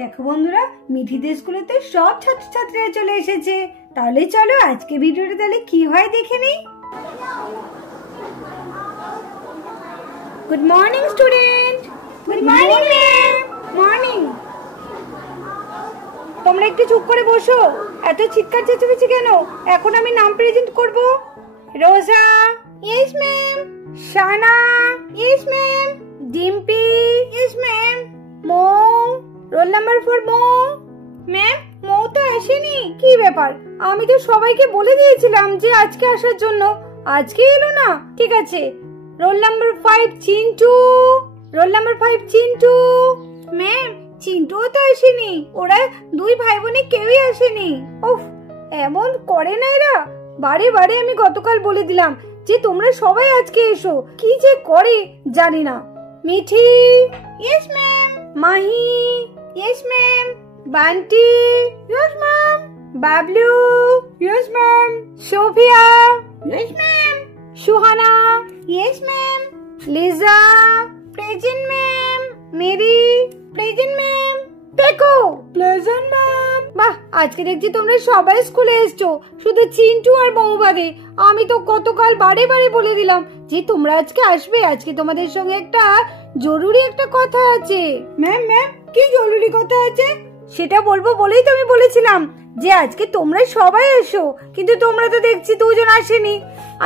দেখো বন্ধুরা, মিঠিদের স্কুলেতে সব ছাত্রছাত্রীরা চলে এসেছে। তাহলে চলো আজকে ভিডিওটা তাহলে কি হয় দেখে নিই। Good morning student. Good morning ma'am. Morning. তোমরা একটু চুপ করে বসো, এত চিৎকার চেঁচামেচি কেন? এখন আমি নাম প্রেজেন্ট করব। Roja. Yes ma'am. Shana. Yes ma'am. Dimpy. Yes ma'am. Mou. Roll number 4 Mou. Ma'am, Mou তো আসেনি। কি ব্যাপার? আমি তো সবাইকে বলে দিয়েছিলাম যে আজকে আসার জন্য, আজকে এলো না। ঠিক আছে, roll number 5 Chintu. Roll number 5 Chintu. Ma'am, চিন্টুও তো আসেনি। ওরা দুই ভাই বোনে কেউই আসেনি। উফ, এমন করে না এরা। বারে বারে আমি গতকাল বলে দিলাম যে তোমরা সবাই আজকে এসো, কি যে করে জানি না। Mithi. Yes ma'am. Mahi. Yes ma'am. Bunty. Yes ma'am. Bablu. Yes ma'am. Sophia. Yes ma'am. Suhana. Yes ma'am. Liza. Present ma'am. Mary. Present ma'am. দেখো, প্রেজেন্ট ম্যাম। বাহ, আজকে দেখছি তোমরা সবাই স্কুলে এসছো, শুধু চিন্টু আর মৌ বাদে। আমি তো গতকাল বারে বারে বলে দিলাম যে তোমরা আজকে আসবে, আজকে তোমাদের সঙ্গে একটা জরুরি একটা কথা আছে। ম্যাম ম্যাম, কি জরুরি কথা আছে? সেটা বলবো বলেই তো আমি বলেছিলাম যে আজকে তোমরা সবাই এসো, কিন্তু তোমরা তো দেখছি দুজন আসেনি।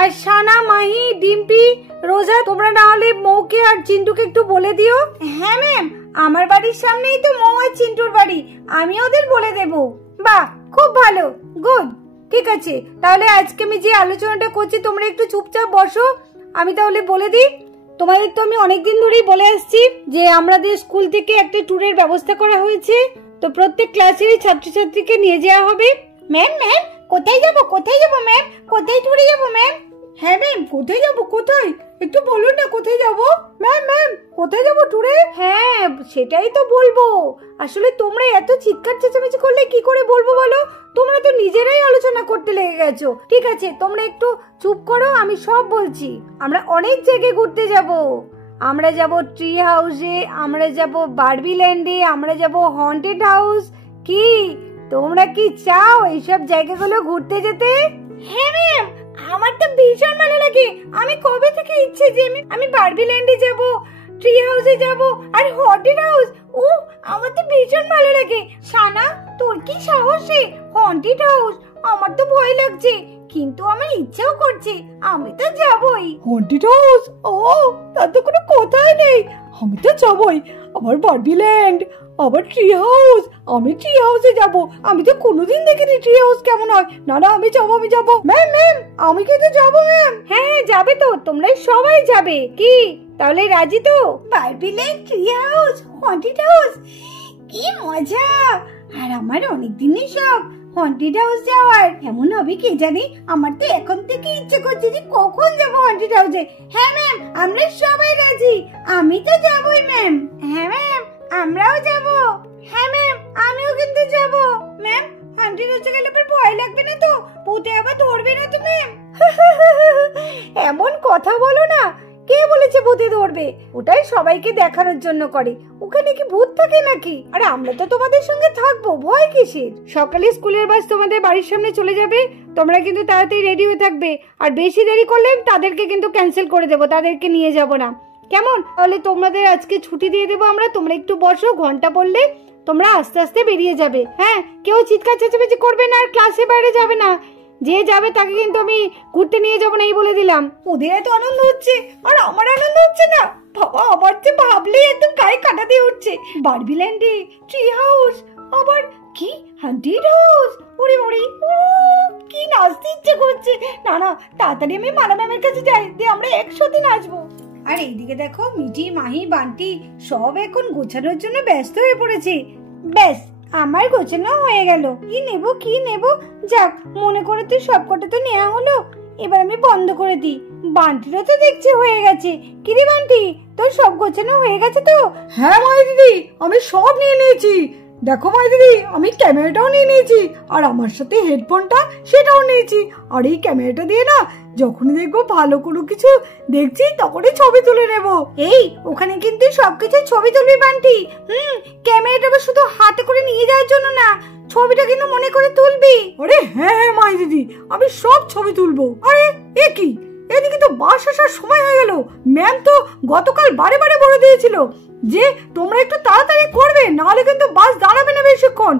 আর শানা, মাহি, ডিম্পি, রোজা, তোমরা না হলে মৌকে আর চিন্টুকে একটু বলে দিও। হ্যাঁ ম্যাম, আমার বাড়ির সামনেই তো মৌ আর চিন্টুর বাড়ি, আমি ওদের বলে দেব। বাহ, খুব ভালো, গুড। ঠিক আছে, তাহলে আজকে আমি যে আলোচনাটা করছি তোমরা একটু চুপচাপ বসো। আমি তাহলে বলে দিই। তোমাদের তো আমি অনেকদিন ধরেই বলে আসছি যে আমাদের স্কুল থেকে একটা ট্যুরের ব্যবস্থা করা হয়েছে, তো প্রত্যেক ক্লাসেরই ছাত্রছাত্রীকে নিয়ে যাওয়া হবে। ম্যাম ম্যাম, কোথায় যাব? কোথায় যাব ম্যাম? কোথায় ট্যুরে যাব ম্যাম? হ্যাঁ ম্যাম, কোথায় যাব? কোথায় একটু বলুন না, কোথায় যাব? ম্যাম ম্যাম, কোথায় যাব ট্যুরে? হ্যাঁ, সেটাই তো বলবো। আসলে তোমরা এত চিৎকার চেঁচামেচি করলে কি করে বলবো বলো? তোমরা তো নিজেরাই আলোচনা করতে লেগে গেছো। ঠিক আছে, তোমরা একটু চুপ করো, আমি সব বলছি। আমরা অনেক জায়গায় ঘুরতে যাব। আমরা যাব ট্রি হাউসে, আমরা যাব বারবি ল্যান্ডে, আমরা যাব হন্টেড হাউস। কি তোমরা কি চাও এইসব জায়গাগুলো ঘুরতে যেতে? হ্যাঁ ম্যাম, আমার তো ভীষণ ভালো লাগে। আমি কবে থেকে ইচ্ছে যে আমি বারবি ল্যান্ডে যাব, ট্রি হাউসে যাব আর হন্টেড হাউস। ও, আমার তো ভীষণ ভালো লাগে। শানা, তোর কি সাহস রে? Haunted house? আমার তো ভয় লাগছে, কিন্তু আমার ইচ্ছাও করছে, আমি তো যাবই। Haunted house? ও, তার তো কোনো কথাই নেই, আমি তো যাবই। আবার বারবি ল্যান্ড, আবার ট্রি হাউস। আমি ট্রি হাউসে যাব, আমি তো কোনোদিন দেখিনি ট্রি হাউস কেমন হয়। না না, আমি যাবো, আমি যাবো। ম্যাম ম্যাম, আমি কিন্তু যাবো ম্যাম। হ্যাঁ হ্যাঁ, যাবে তো, তোমরা সবাই যাবে। কি তাহলে রাজি তো? Barbie land, tree house, haunted house, কি মজা! আর আমার অনেক দিনের শখ হন্টেড হাউস যাওয়ার। এমন হবে কি জানি, আমার তো এখন থেকে ইচ্ছে করছে যে কখন যাবো হন্টেড হাউসে। হ্যাঁ ম্যাম, আমরা সবাই রাজি, আমি তো যাবই ম্যাম। হ্যাঁ ম্যাম, আমরাও যাব। হ্যাঁ ম্যাম, আমিও কিন্তু যাব। ম্যাম, হন্টেড হাউসে গেলে পর ভয় লাগবে না তো? ভূতে আবার ধরবে না তো ম্যাম? এমন কথা বলো না। কে বলেছে ভূতে ধরবে? ওটাই সবাইকে দেখানোর জন্য করে। ওখানে কি ভূত থাকে নাকি? আরে আমরা তো তোমাদের সঙ্গে থাকবো, ভয় কিসের? সকালে স্কুলের বাস তোমাদের বাড়ির সামনে চলে যাবে, তোমরা কিন্তু তাড়াতাড়ি রেডি হয়ে থাকবে। আর বেশি দেরি করলে তাদেরকে কিন্তু ক্যান্সেল করে দেবো, তাদেরকে নিয়ে যাব না, কেমন? তাহলে তোমাদের আজকে ছুটি দিয়ে দেবো আমরা। তোমরা একটু বসো, ঘন্টা পড়লে তোমরা আস্তে আস্তে বেরিয়ে যাবে। হ্যাঁ, কেউ চিৎকার চেঁচামেচি করবে না আর ক্লাসে বাইরে যাবে না। যে যাবে তাকে কিন্তু আমি ঘুরতে নিয়ে যাবো না, এই বলে দিলাম। ওদের এত আনন্দ হচ্ছে আর আমার আনন্দ হচ্ছে না। বাবা, আমার যে ভাবলেই একদম গায়ে কাটা দিয়ে উঠছে। বারবি ল্যান্ডে, ট্রি হাউস, আবার কি হন্টেড হাউস। ওরে ওরে, কি নাচতে ইচ্ছে করছে। না না, তাড়াতাড়ি আমি মালা ম্যামের কাছে যাই, দিয়ে আমরা একসাথে নাচবো। আর এইদিকে দেখো, মিঠি, মাহি, বান্টি সব এখন গোছানোর জন্য ব্যস্ত হয়ে পড়েছে। ব্যাস, আমার গোছানো হয়ে গেল। কি নেব কি নেব, যাক, মনে করে তো সবকটা তো নেওয়া হলো। এবার আমি বন্ধ করে দিই। বান্টিরও তো দেখছি হয়ে গেছে। কি রে বান্টি, তোর সব গোছানো হয়ে গেছে তো? হ্যাঁ মাই দিদি, আমি সব নিয়ে নিয়েছি। দেখো ভাই দিদি, আমি ক্যামেরাটাও নিয়ে নিয়েছি আর আমার সাথে হেডফোনটা সেটাও নিয়েছি। আর এই ক্যামেরাটা দিয়ে না যখনই দেখবো ভালো কোনো কিছু দেখছি তখনই ছবি তুলে নেব। এই ওখানে কিন্তু সবকিছু ছবি তুলবি বান্টি। ক্যামেরাটা শুধু হাতে করে নিয়ে যাওয়ার জন্য না, ছবিটা কিন্তু মনে করে তুলবি। আরে হ্যাঁ হ্যাঁ মাই দিদি, আমি সব ছবি তুলবো। আরে এ কি, এদিকে তো বাস আসার সময় হয়ে গেল। ম্যাম তো গতকাল বারে বারে বলে দিয়েছিল যে তোমরা একটু তাড়াতাড়ি করবে, নাহলে কিন্তু বাস দাঁড়াবে না বেশিক্ষণ।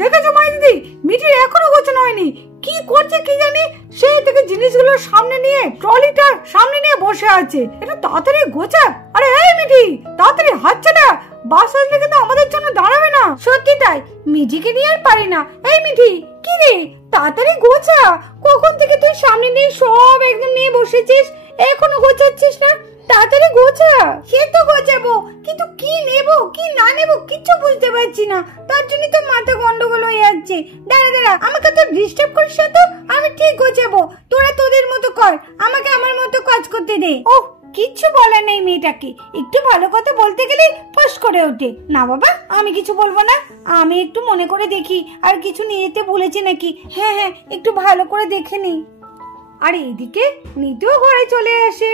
দেখেছো মাই দিদি, মিঠির এখনো গোছানো হয়নি, কি করছে কি জানি। সেই থেকে জিনিসগুলো সামনে নিয়ে, ট্রলিটা সামনে নিয়ে বসে আছে। এটা তাড়াতাড়ি গোছা। আরে এই মিঠি, তাড়াতাড়ি হাঁটছে না, বাস আসলে কিন্তু আমাদের জন্য দাঁড়াবে না। সত্যি তাই, মিঠিকে নিয়ে আর পারি না। এই মিঠি, কি রে, তাড়াতাড়ি গোছা। কখন থেকে তুই সামনে নিয়ে সব একদম নিয়ে বসেছিস, এখনো গোছাচ্ছিস না? তাড়াতাড়ি গোছা। সে তো গোছাবো, কিন্তু কি নেব কি না নেব কিচ্ছু বুঝতে পারছি না, তার জন্য তো মাথা গন্ডগোল হয়ে যাচ্ছে। দাঁড়া দাঁড়া, আমাকে তো ডিস্টার্ব করিস না তো, আমি ঠিক গোছাবো। তোরা তোদের মতো কর, আমাকে আমার মতো কাজ করতে দে। ওহ, কিচ্ছু বলার নেই মেয়েটাকে, একটু ভালো কথা বলতে গেলে ফস করে ওঠে। না বাবা, আমি কিছু বলবো না, আমি একটু মনে করে দেখি আর কিছু নিয়ে যেতে ভুলেছি নাকি। হ্যাঁ হ্যাঁ, একটু ভালো করে দেখে নি। আর এইদিকে নিতেও ঘরে চলে আসে।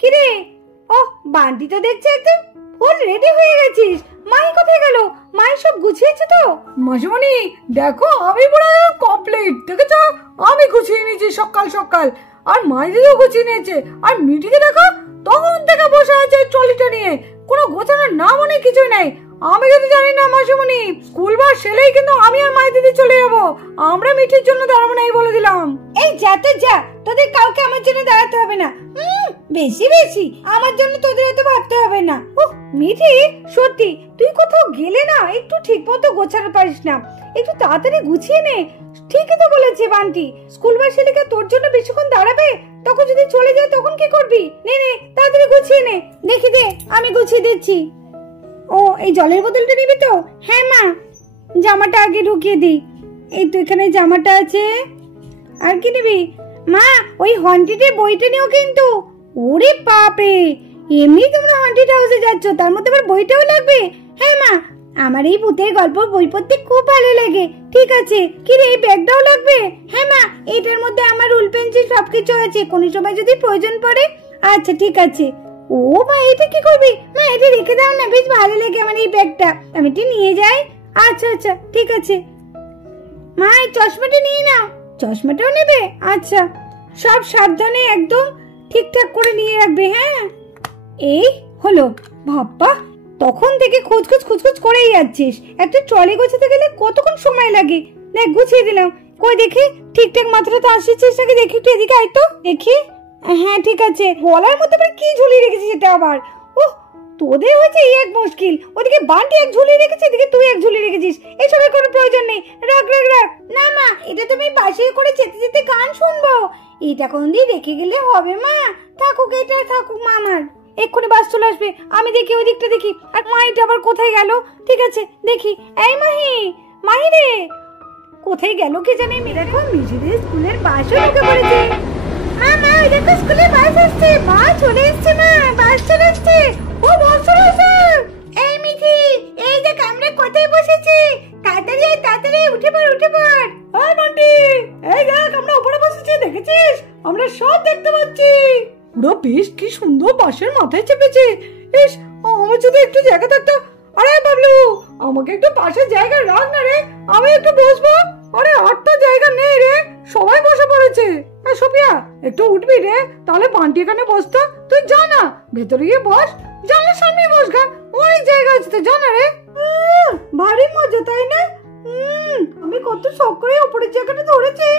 কিরে, ও বান্টি তো দেখছে একদম ফুল রেডি হয়ে গেছিস। মাই কোথায় গেল? মাই সব গুছিয়েছে তো? মাসিমণি দেখো, আমি পুরো কমপ্লিট। দেখেছো, আমি গুছিয়ে নিয়েছি সকাল সকাল, আর মাইদিও গুছিয়ে নিয়েছে। আর মিঠিকে দেখো, তখন থেকে বসে আছে ট্রলিটা নিয়ে, কোনো গোছানোর নাম অনেক কিছুই নেই। আমি কিন্তু জানি না মাসিমণি, স্কুল বাস সেলেই কিন্তু আমি আর মাই দিদি চলে যাবো, আমরা মিঠির জন্য দাঁড়াবো না, এই বলে দিলাম। এই যা তো যা, তোদের কাউকে আমার জন্য দাঁড়াতে হবে না। বেশি বেশি আমার জন্য তোদের এত ভাবতে হবে না। মিঠি, সত্যি তুই কোথাও গেলে না একটু ঠিক মতো গোছাতে পারিস না, একটু তাড়াতাড়ি গুছিয়ে নে। ঠিকই তো বলেছে বান্টি, স্কুল বাস এলে তোর জন্য বেশিক্ষণ দাঁড়াবে, তখন যদি চলে যায় তখন কি করবি? নে নে, তাড়াতাড়ি গুছিয়ে নে। দেখি দে, আমি গুছিয়ে দিচ্ছি। ও, এই জলের বোতলটা নিবি তো? হ্যাঁ মা, জামাটা আগে ঢুকিয়ে দিই। এই তো এখানে জামাটা আছে। আর কি নিবি? মা, ওই হন্টেডের বইটা নিও কিন্তু। ওরে বাপরে, এমনি তোমরা হন্টেড হাউসে যাচ্ছ, তার মধ্যে আবার বইটাও লাগবে? হ্যাঁ মা, আমার এই ভূতের গল্প বই পড়তে খুব ভালো লাগে। ঠিক আছে। কি রে, এই ব্যাগটাও লাগবে? হ্যাঁ মা, এটার মধ্যে আমার রুল পেন্সিল সবকিছু আছে, কোনো সময় যদি প্রয়োজন পড়ে। আচ্ছা ঠিক আছে। ও মা, এটা কি করবি? মা, এটা রেখে দাও না, বেশ ভালো লাগে আমার এই ব্যাগটা, আমি এটা নিয়ে যাই। আচ্ছা আচ্ছা ঠিক আছে। মা, এই চশমাটা নিয়ে নাও। চশমাটাও নেবে? আচ্ছা, সব সাবধানে একদম ঠিকঠাক করে নিয়ে রাখবে। হ্যাঁ, এই হলো। বাবা, তখন থেকে খোঁজ করেই যাচ্ছিস, একটা ট্রলি গোছাতে গেলে কতক্ষণ সময় লাগে। দেখ, গুছিয়ে দিলাম। কই দেখি, ঠিকঠাক মাত্রা তো আসিছিস নাকি, দেখি একটু এদিকে আয় তো দেখি। হ্যাঁ ঠিক আছে। গলার মধ্যে আবার কি ঝুলিয়ে রেখেছিস এটা আবার? ওহ, তোদের হয়েছে এই এক মুশকিল, ওদিকে বান্টি এক ঝুলিয়ে রেখেছে, এদিকে তুই এক ঝুলিয়ে রেখেছিস। এসবের কোনো প্রয়োজন নেই, রাখ রাখ রাখ। না মা, এটা তুমি পাশে করে যেতে যেতে গান শুনবো, এটা কোন দিয়ে রেখে গেলে হবে মা? থাকুক, এটা থাকুক মা। আমার এক্ষুনি বাস চলে আসবে, আমি দেখি ওই দিকটা দেখি। আর মা, এটা আবার কোথায় গেল? ঠিক আছে দেখি। এই মাহি, মাহি রে, কোথায় গেল কে জানে। দেখো, মিঠিদের স্কুলের বাসও ঢুকে পড়েছে। মা মা, ওই দেখো স্কুলের বাস আসছে। মা, চলে এসছে মা, বাস চলে এসছে। ও বাস চলে এসছে। এই মিঠি, এই যে আমরা কোথায় বসেছি, তাড়াতাড়ি তাড়াতাড়ি উঠে পড় উঠে পড়। এই বান্টি, এই দেখ, আমরা উপরে বসেছি, দেখেছিস? আমরা সব দেখতে পাচ্ছি। পুরো বেশ কি সুন্দর বাসের মাথায় চেপেছে। ইস, আমার যদি একটু জায়গা থাকতো। আরে বাবলু, আমাকে একটু পাশে জায়গা রাখ না রে, আমি একটু বসবো। আরে আটটা জায়গা নেই রে, সবাই বসে পড়েছে। সোফিয়া, একটু উঠবি রে, তাহলে বান্টি এখানে বসতো। তুই যা না, ভেতরে গিয়ে বস, জানলার সামনে বস গা, অনেক জায়গা আছে তো, জানা রে। ভারী মজা, তাই না? আমি কত শখ করে উপরের জায়গাটা ধরেছি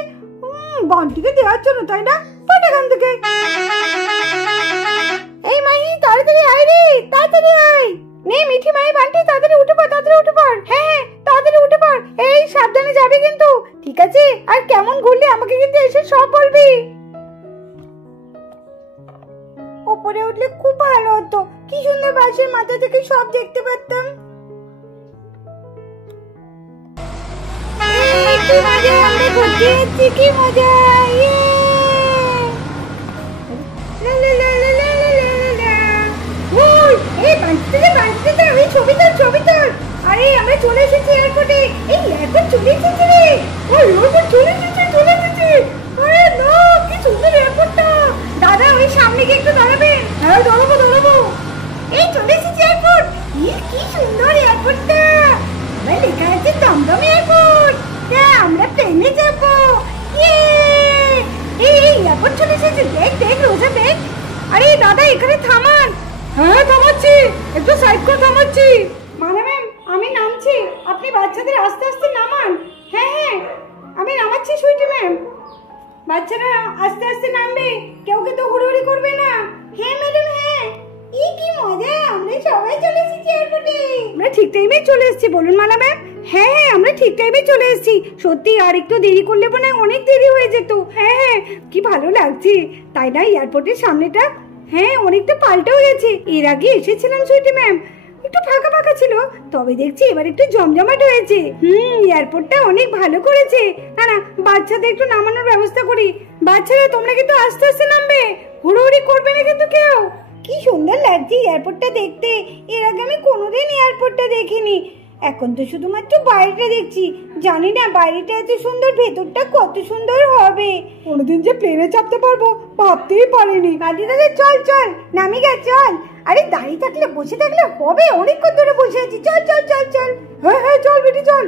বান্টিকে দেওয়ার জন্য, তাই না? পড়ে এখান থেকে। এই মাহি, তাড়াতাড়ি আয় রে, তাড়াতাড়ি আয়। নে মিঠি, মাই, বান্টি, তাড়াতাড়ি উঠে পড়, তাড়াতাড়ি উঠে পড়। হ্যাঁ হ্যাঁ, তাড়াতাড়ি উঠে পড়। এই সাবধানে যাবে কিন্তু, ঠিক আছে? আর কেমন ঘুরলে আমাকে কিন্তু এসে সব বলবি। উপরে উঠলে খুব ভালো হতো, কি সুন্দর বাসের মাথা থেকে সব দেখতে পারতাম। কি মজা, আমরা ঘুরতে যাচ্ছি, কি মজা। এই বান্টিতে ওই ছবি তোর, ছবি তোর। আরে আমরা চলে এসেছি এয়ারপোর্টে। এয়ারপোর্টে, এই এয়ারপোর্ট চলে এসেছে রে। ওই এয়ারপোর্ট চলে এসেছে চলে এসেছে। আরে না, কি সুন্দর এয়ারপোর্টটা। দাদা ওই সামনে গিয়ে একটু দাঁড়াবেন। হ্যাঁ দাঁড়াবো দাঁড়াবো। এই চলে এসেছে এয়ারপোর্ট। কি সুন্দর এয়ারপোর্টটা। আবার লেখা আছে দমদম এয়ারপোর্ট। আমরা প্লেনে যাবো। এই এয়ারপোর্ট চলে এসেছে। দেখ দেখ রোজা দেখ। আরে দাদা এখানে থামান। হ্যাঁ থামাচ্ছি, একটু সাইড করে থামাচ্ছি। মানে ম্যাম আমি নামছি, আপনি বাচ্চাদের আস্তে আস্তে নামান। হ্যাঁ হ্যাঁ আমি নামাচ্ছি সুইটি ম্যাম। বাচ্চারা আস্তে আস্তে নামবে, কেউ কিন্তু হুড়োহুড়ি করবে না। হ্যাঁ ম্যাডাম হ্যাঁ। কি মজা, আমরা সবাই চলে এসেছি এয়ারপোর্টে। আমরা ঠিক টাইমে চলে এসেছি, বলুন মালা ম্যাম। হ্যাঁ হ্যাঁ আমরা ঠিক টাইমে চলে এসেছি। সত্যি আর একটু দেরি করলে মনে হয় অনেক দেরি হয়ে যেত। হ্যাঁ হ্যাঁ কি ভালো লাগছে তাই না এয়ারপোর্টের সামনেটা। হ্যাঁ অনেকটা পাল্টেও গেছে। এর আগে এসেছিলাম সুইটি ম্যাম, একটু ফাঁকা ফাঁকা ছিল, তবে দেখছি এবার একটু জমজমাট হয়েছে। এয়ারপোর্টটা অনেক ভালো করেছে। না না বাচ্চাদের একটু নামানোর ব্যবস্থা করি। বাচ্চারা তোমরা কিন্তু আস্তে আস্তে নামবে, হুড়োহুড়ি করবে না কিন্তু কেউ। কি সুন্দর লাগছে এয়ারপোর্টটা দেখতে। এর আগে আমি কোনোদিন এয়ারপোর্টটা দেখিনি, এখন তো শুধুমাত্র বাইরেটা দেখছি। জানি না বাইরেটা এত সুন্দর, ভেতরটা কত সুন্দর হবে। কোনোদিন যে প্লেনে চাপতে পারবো ভাবতেই পারিনি। গাড়ি দাদা চল চল নামি গে চল। আরে দাঁড়িয়ে থাকলে বসে থাকলে হবে, অনেকক্ষণ ধরে বসে আছি। চল চল চল চল। হ্যাঁ হ্যাঁ চল বেটি চল।